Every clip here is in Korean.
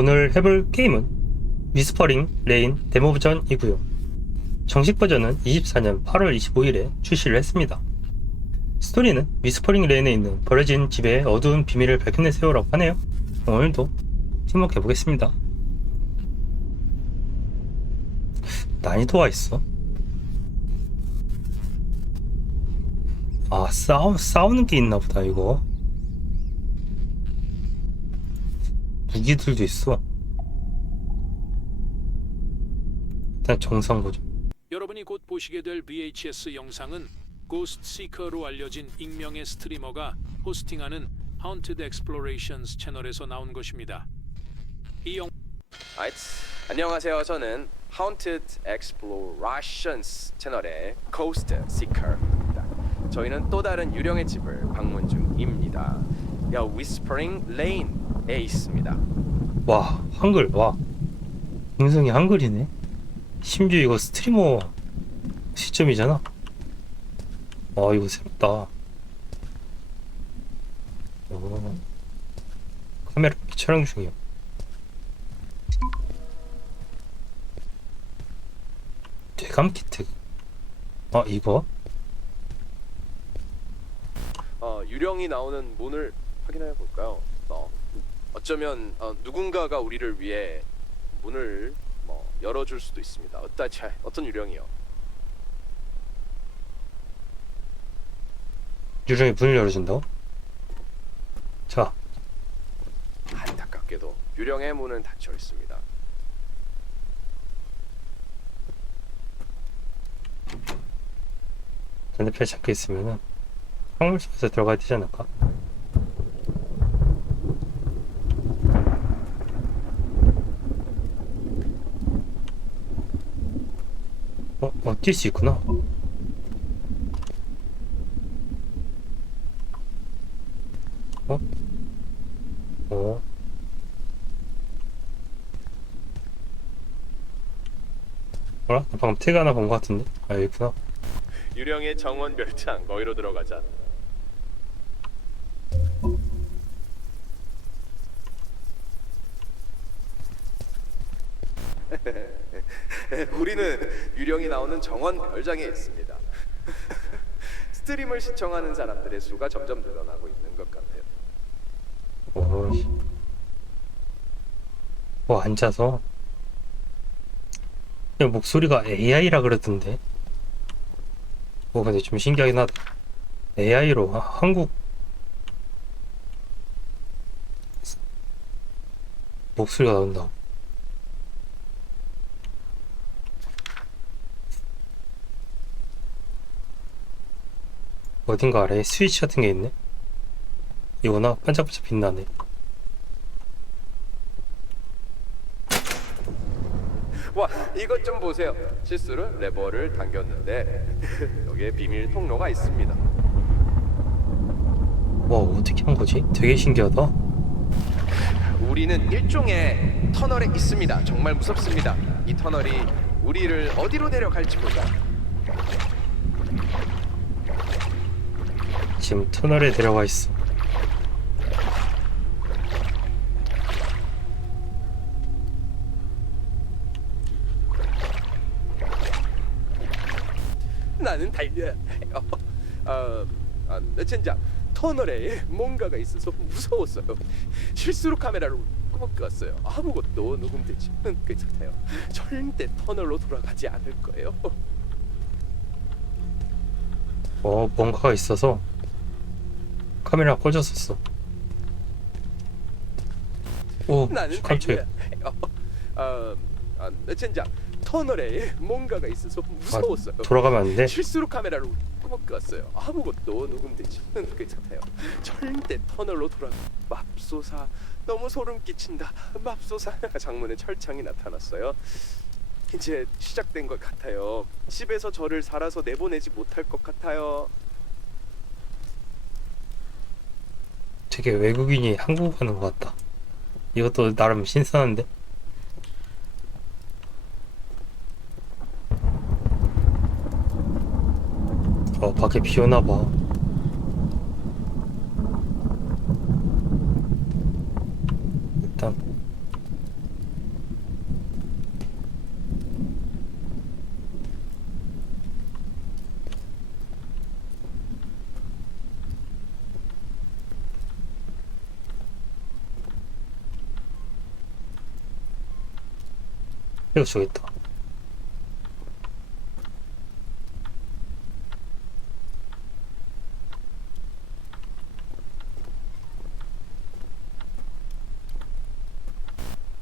오늘 해볼 게임은 위스퍼링 레인 데모 버전이고요. 정식 버전은 24년 8월 25일에 출시를 했습니다. 스토리는 위스퍼링 레인에 있는 버려진 집의 어두운 비밀을 밝혀내세요라고 하네요. 오늘도 팀워크 해보겠습니다. 난이도가 있어. 아 싸우 싸우는 게 있나 보다 이거. 무기들도 있어. 일단 정상 보죠. 여러분이 곧 보시게 될 VHS 영상은 고스트 시커로 알려진 익명의 스트리머가 호스팅하는 Haunted Explorations 채널에서 나온 것입니다. 이 영... 아이트. 안녕하세요. 저는 Haunted Explorations 채널의 Ghost Seeker입니다. 저희는 또 다른 유령의 집을 방문 중입니다. 야, Whispering Lane에 있습니다. 와 한글 와 음성이 한글이네. 심지어 이거 스트리머 시점이잖아. 와 이거 새롭다. 오. 카메라 촬영 중이요. 대감 키트. 아 이거? 어, 유령이 나오는 문을 확인해 볼까요? 어, 어쩌면 어, 누군가가 우리를 위해 문을 뭐 열어줄 수도 있습니다. 차 어떤 유령이요? 유령이 문을 열어준다고? 자 안타깝게도 유령의 문은 닫혀 있습니다. 반대편에 잠겨 있으면은 항물 속에서 들어가야 되지 않을까? 어? 어, 뛸 수 있구나. 어? 어? 뭐라? 나 방금 태그 하나 본 것 같은데? 아, 여기 있구나. 유령의 정원 별장 거기로 들어가자. 나오는 정원 별장에 있습니다. 스트림을 시청하는 사람들의 수가 점점 늘어나고 있는 것 같아요. 오씨. 뭐 앉아서 야, 목소리가 AI라 그러던데. 뭐 근데 좀 신기하긴 하다. AI로 한국 목소리가 나온다. 어딘가 아래에 스위치 같은 게 있네. 이거나 반짝반짝 빛나네. 와 이것 좀 보세요. 실수로 레버를 당겼는데 여기에 비밀 통로가 있습니다. 와 어떻게 한 거지? 되게 신기하다. 우리는 일종의 터널에 있습니다. 정말 무섭습니다. 이 터널이 우리를 어디로 내려갈지 몰라. 지금 터널에 들어가 있어. 나는 달려. 어, 어, 아, 젠장 터널에 뭔가가 있어서 무서웠어요. 실수로 카메라를 끄었어요. 아무것도 녹음되지 않은 그 상태요. 절대 터널로 돌아가지 않을 거예요. 어 뭔가가 있어서 카메라 꺼졌었어. 오 나는 깜짝이야. 달려. 어, 어, 아, 젠장 터널에 뭔가가 있어서 무서웠어요. 아, 돌아가면 안 돼? 실수로 카메라를 끄었어요. 아무것도 녹음되지 않은 그 상태요. 절대 터널로 돌아. 맙소사 너무 소름 끼친다. 맙소사 장문에 철창이 나타났어요. 이제 시작된 것 같아요. 집에서 저를 살아서 내보내지 못할 것 같아요. 되게 외국인이 한국 하는 것 같다. 이것도 나름 신선한데? 어 밖에 비 오나 봐. 일단 이거 저기 있다.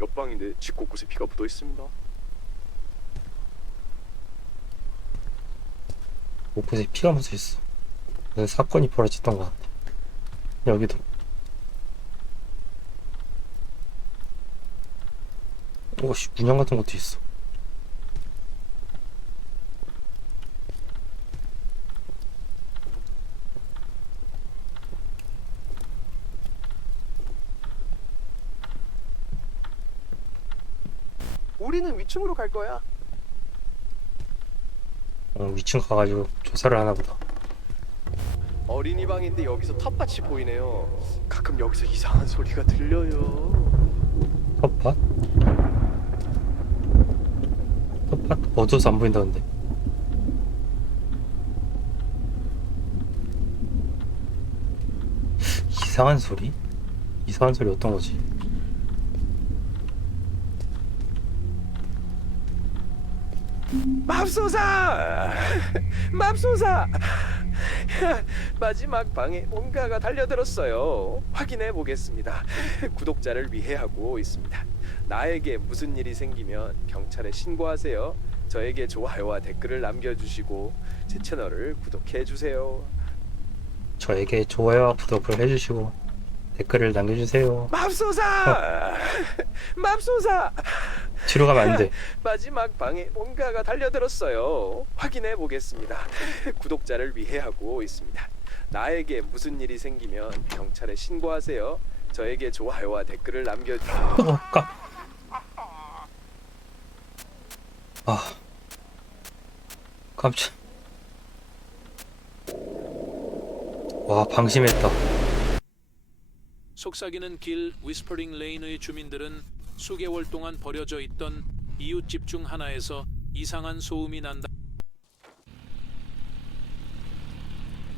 옆방인데 집 곳곳에 피가 묻어 있습니다. 곳곳에 피가 묻어 있어. 무슨 사건이 벌어졌던 것 같아. 여기도. 오씨, 문양 같은 것도 있어. 우리는 위층으로 갈 거야. 어, 위층 가가지고 조사를 하나 보다. 어린이 방인데 여기서 텃밭이 보이네요. 가끔 여기서 이상한 소리가 들려요. 텃밭? 어두워서 안 보인다는데. 이상한 소리? 이상한 소리 어떤 거지? 맙소사! 맙소사! 마지막 방에 뭔가가 달려들었어요. 확인해 보겠습니다. 구독자를 위해 하고 있습니다. 나에게 무슨 일이 생기면 경찰에 신고하세요. 저에게 좋아요와 댓글을 남겨주시고 제 채널을 구독해 주세요. 저에게 좋아요와 구독을 해주시고 댓글을 남겨주세요. 맙소사! 맙소사! 뒤로 가면 안 돼. 마지막 방에 뭔가가 달려들었어요. 확인해 보겠습니다. 구독자를 위해 하고 있습니다. 나에게 무슨 일이 생기면 경찰에 신고하세요. 저에게 좋아요와 댓글을 남겨 어, 까. 아. 깜짝. 와, 방심했다. 속삭이는 길 위스퍼링 레인의 주민들은 수개월 동안 버려져 있던 이웃집 중 하나에서 이상한 소음이 난다.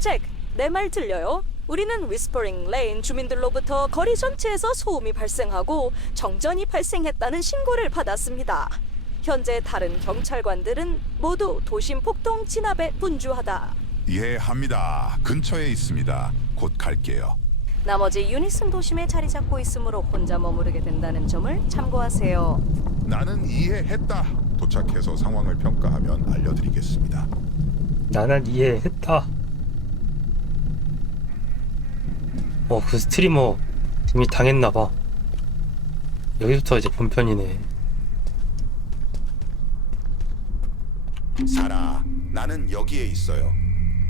잭, 내 말 들려요? 우리는 위스퍼링 레인 주민들로부터 거리 전체에서 소음이 발생하고 정전이 발생했다는 신고를 받았습니다. 현재 다른 경찰관들은 모두 도심 폭동 진압에 분주하다. 이해합니다. 근처에 있습니다. 곧 갈게요. 나머지 유니슨 도심에 자리 잡고 있으므로 혼자 머무르게 된다는 점을 참고하세요. 나는 이해했다. 도착해서 상황을 평가하면 알려드리겠습니다. 나는 이해했다. 어, 그 스트리머 이미 당했나봐. 여기부터 이제 본편이네. 사라, 나는 여기에 있어요.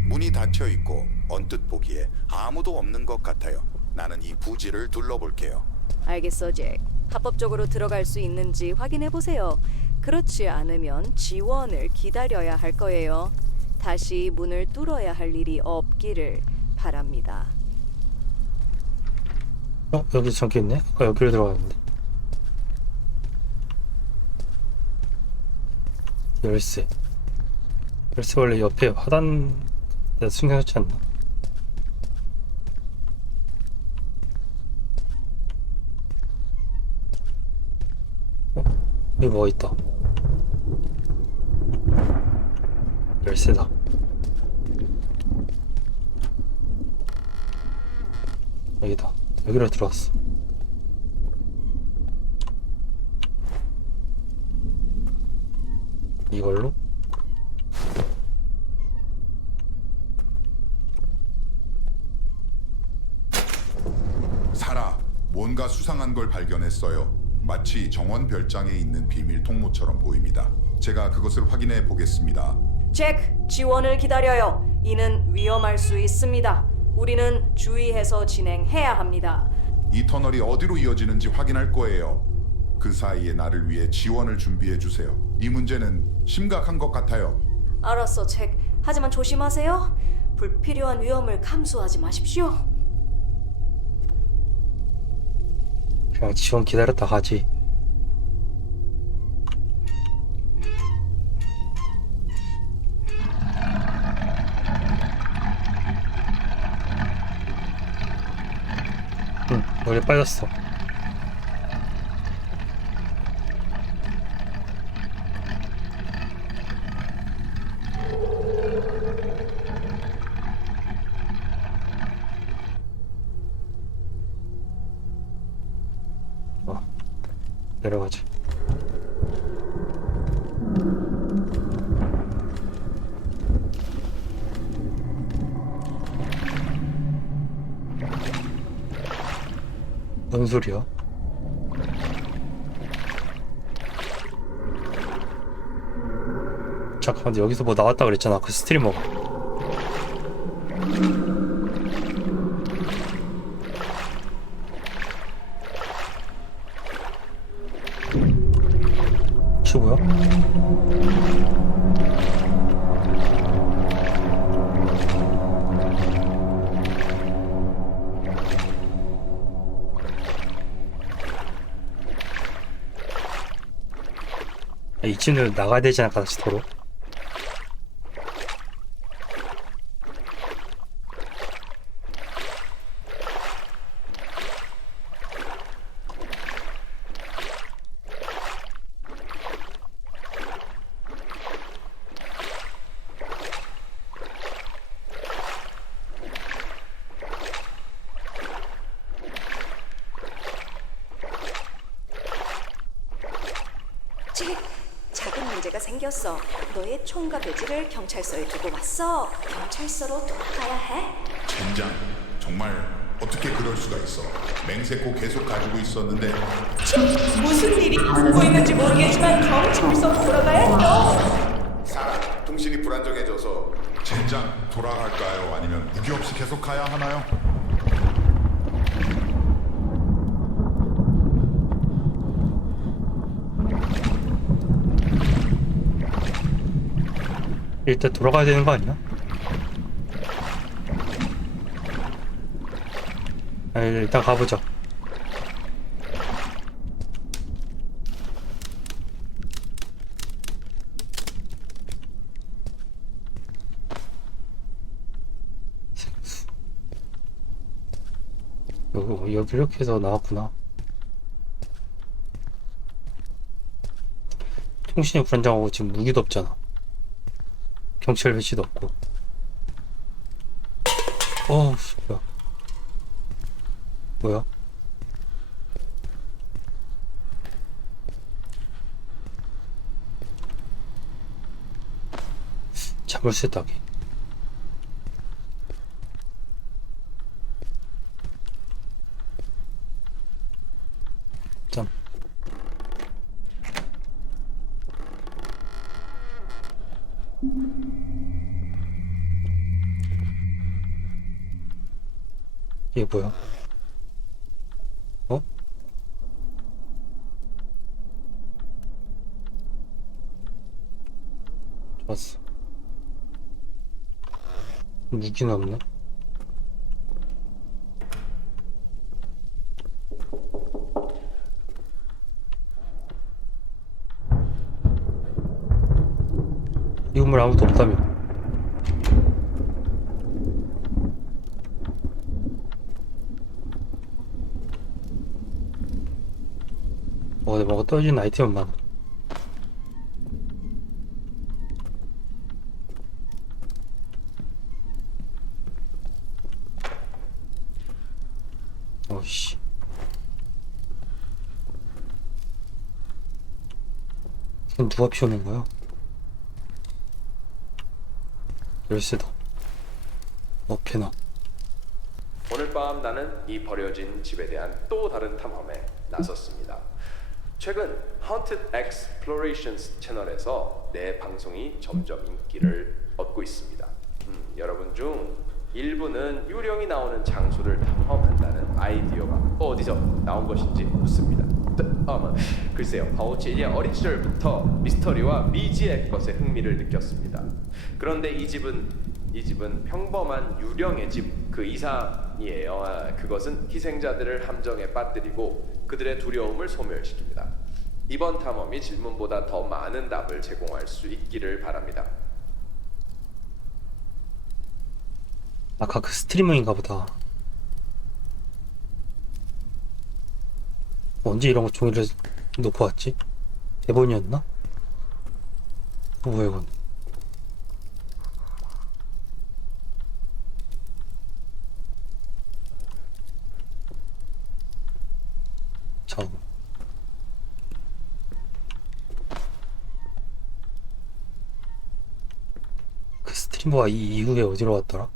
문이 닫혀 있고 언뜻 보기에 아무도 없는 것 같아요. 나는 이 부지를 둘러볼게요. 알겠어, 잭. 합법적으로 들어갈 수 있는지 확인해 보세요. 그렇지 않으면 지원을 기다려야 할 거예요. 다시 문을 뚫어야 할 일이 없기를 바랍니다. 어, 여기 잠겨 있네? 아까 여기로 들어갔는데. 열쇠. 열쇠 원래 옆에 화단에 숨겨놓지 않나? 어, 여기 뭐가 있다. 열쇠다. 여기다. 여기로 들어왔어. 이걸로? 사라, 뭔가 수상한 걸 발견했어요. 마치 정원 별장에 있는 비밀 통로처럼 보입니다. 제가 그것을 확인해 보겠습니다. 잭, 지원을 기다려요. 이는 위험할 수 있습니다. 우리는 주의해서 진행해야 합니다. 이 터널이 어디로 이어지는지 확인할 거예요. 그 사이에 나를 위해 지원을 준비해 주세요. 이 문제는 심각한 것 같아요. 알았어, 잭. 하지만 조심하세요. 불필요한 위험을 감수하지 마십시오. 그냥 지원 기다렸다 가지. 응, 머리 빠졌어. 내려가자. 뭔 소리야? 잠깐만 여기서 뭐 나왔다 그랬잖아 그 스트리머가 치고요? 아, 이쯤을 나가야 되지 않을까 도로 잭, 작은 문제가 생겼어. 너의 총과 배지를 경찰서에 두고 왔어. 경찰서로 돌아가야 해. 젠장 정말 어떻게 그럴 수가 있어 맹세코 계속 가지고 있었는데 무슨 일이 보이는지 모르겠지만 경찰서 돌아가야 해. 사람 통신이 불안정해져서 젠장 돌아갈까요 아니면 무기 없이 계속 가야 하나요? 일단 돌아가야 되는 거 아니야? 아, 일단 가보자. 생수. 여기, 여기 이렇게 해서 나왔구나. 통신이 불안정하고 지금 무기도 없잖아. 경찰 배치도 없고. 어우, 씨, 뭐야. 뭐야? 자물쇠 따기. 뭐야? 어? 좋았어. 무기는 없네. 이 건물 아무도 없다며. 어, 내 뭔가 떨어지는 아이템은 많아. 어이씨. 이건 누가 피워낸 거야? 열쇠다. 어, 페나. 오늘 밤 나는 이 버려진 집에 대한 또 다른 탐험에 나섰습니다. 최근 Haunted Explorations 채널에서 내 방송이 점점 인기를 얻고 있습니다. 음, 여러분 중 일부는 유령이 나오는 장소를 탐험한다는 아이디어가 어디서 나온 것인지 묻습니다. 아, 뭐, 글쎄요, 바오치의 어린 시절부터 미스터리와 미지의 것에 흥미를 느꼈습니다. 그런데 이 집은 이 집은 평범한 유령의 집 그 이상이에요. 아, 그것은 희생자들을 함정에 빠뜨리고 그들의 두려움을 소멸시킵니다. 이번 탐험이 질문보다 더 많은 답을 제공할 수 있기를 바랍니다. 아까 그 스트리머인가 보다. 언제 이런 거 종이를 놓고 왔지? 대본이었나? 어, 뭐야 이건? 자, 스트리머가 이 이후에 어디로 갔더라?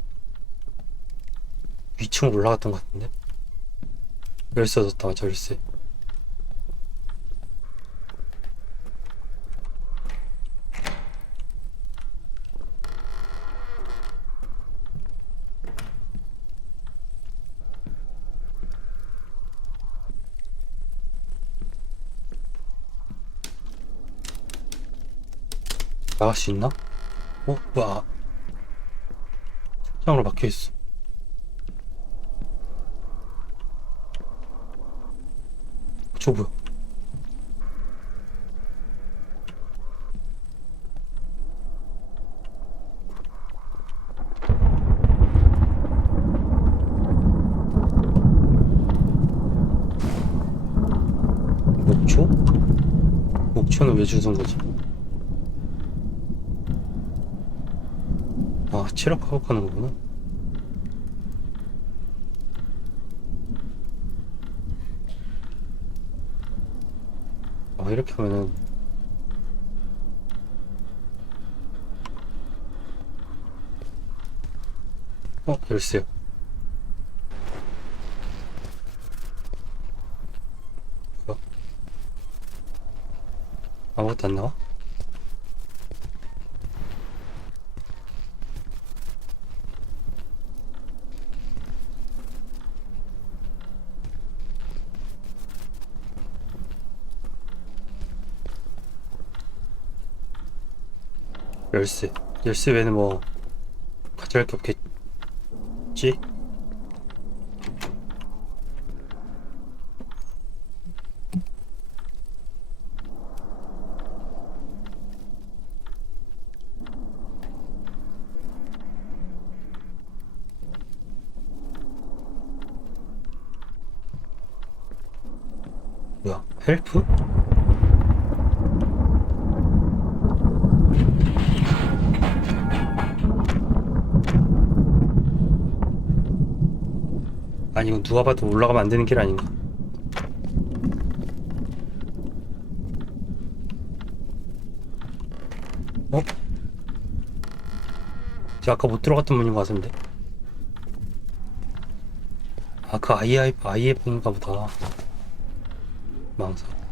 위층으로 올라갔던 것 같은데? 열쇠 얻었다 열쇠 나갈 수 있나? 어? 뭐야 창으로 막혀있어 저 뭐야 목초? 목초는 왜 주는 거지? 아, 체력 회복하는 거구나. 아, 이렇게 하면은. 어, 열쇠요. 뭐야? 아무것도 안 나와? 열쇠. 열쇠 외에는 뭐 가져갈 게 없겠지? 뭐야? 헬프? 아니 이건 누가 봐도 올라가면 안 되는 길 아닌가? 어? 저 아까 못 들어갔던 문인 것 같은데? 아그 IF, IF인가 보다 망사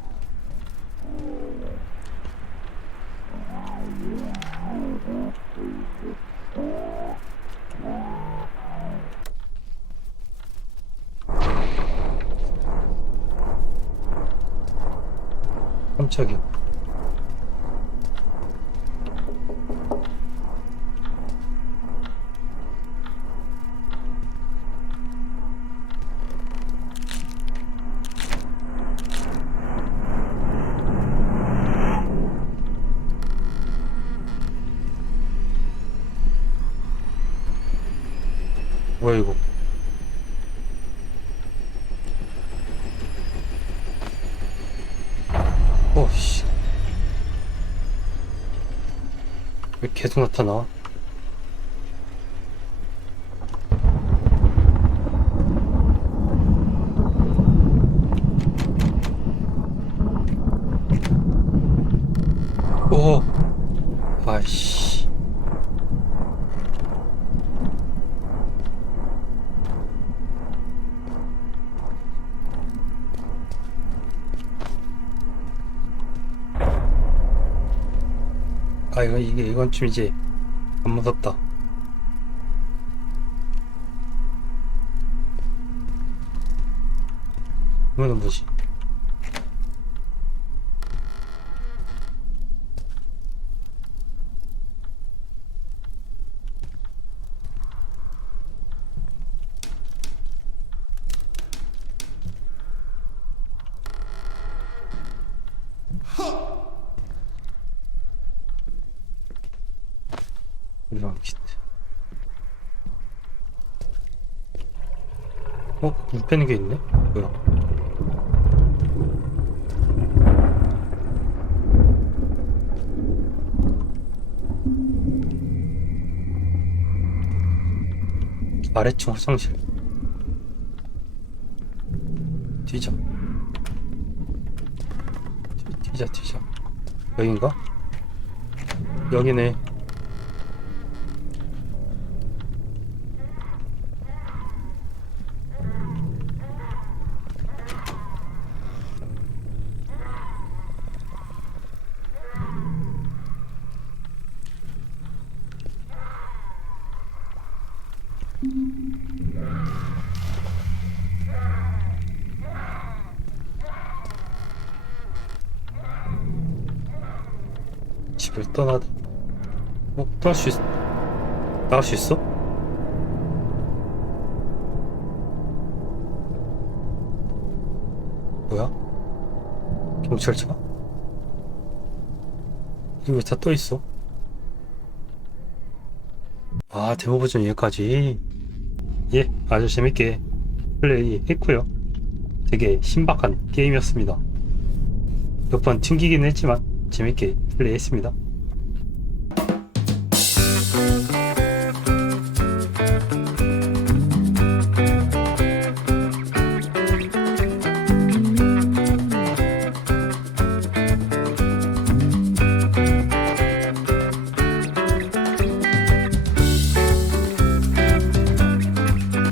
깜짝이야 이거 어씨 왜 계속 나타나? 오, 아이씨. 아 이건 좀 이제 안 무섭다. 이거는 뭐지? 이런 키트. 어? 물 빼는 게 있네? 뭐야? 아래층 화장실. 뒤져. 뒤- 뒤져, 뒤져. 여긴가? 여기네. 떠나다. 어, 떠날 수 있, 나갈 수 있어? 뭐야? 경찰차? 이거 왜 다 떠 있어? 아, 데모 버전 여기까지. 예, 아주 재밌게 플레이 했고요. 되게 신박한 게임이었습니다. 몇 번 튕기긴 했지만 재밌게 플레이했습니다.